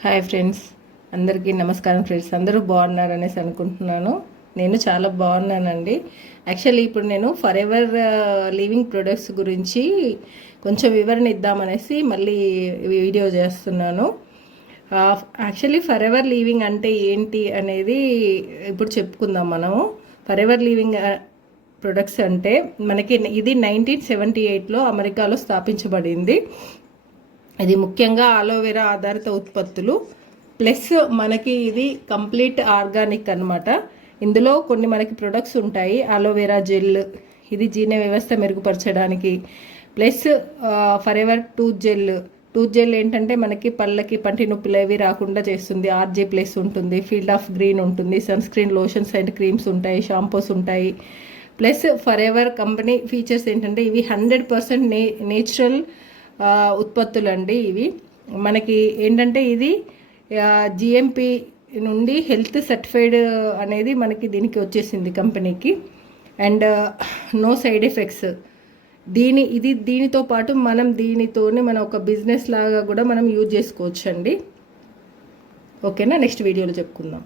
Hi friends, అందరికీ నమస్కారం friends. అందరూ బాగున్నారనేసి అనుకుంటున్నాను. నేను చాలా బాగున్నానండి. యాక్చువల్లీ ఇప్పుడు నేను ఫర్ ఎవర్ లివింగ్ ప్రొడక్ట్స్ గురించి కొంచెం వివరణ ఇద్దామనేసి మళ్ళీ వీడియో చేస్తున్నాను. యాక్చువల్లీ ఫర్ ఎవర్ లివింగ్ అంటే ఏంటి అనేది ఇప్పుడు చెప్పుకుందాం మనము. ఫర్ ఎవర్ లివింగ్ ప్రొడక్ట్స్ అంటే మనకి ఇది 1978లో అమెరికాలో స్థాపించబడింది. ఇది ముఖ్యంగా ఆలోవెరా ఆధారిత ఉత్పత్తులు ప్లస్ మనకి ఇది కంప్లీట్ ఆర్గానిక్ అనమాట. ఇందులో కొన్ని మనకి ప్రొడక్ట్స్ ఉంటాయి. ఆలోవెరా జెల్, ఇది జీర్ణ వ్యవస్థ మెరుగుపరచడానికి. Plus for ever tooth gel ఏంటంటే మనకి పళ్ళకి పంటి నొప్పులు అవి రాకుండా చేస్తుంది. RJ+ ఉంటుంది, ఫీల్డ్ ఆఫ్ గ్రీన్ ఉంటుంది, sun screen lotions and creams ఉంటాయి, షాంపూస్ ఉంటాయి. Plus Forever company features ఏంటంటే ఇవి 100% నేచురల్ ఉత్పత్తులు అండి. ఇవి మనకి ఏంటంటే ఇది GMP నుండి హెల్త్ సర్టిఫైడ్ అనేది మనకి దీనికి వచ్చేసింది కంపెనీకి. And no side effects. దీనితో పాటు మనం దీనితోనే మనం ఒక బిజినెస్ లాగా కూడా మనం యూజ్ చేసుకోవచ్చు అండి. ఓకేనా, నెక్స్ట్ వీడియోలో చెప్పుకుందాం.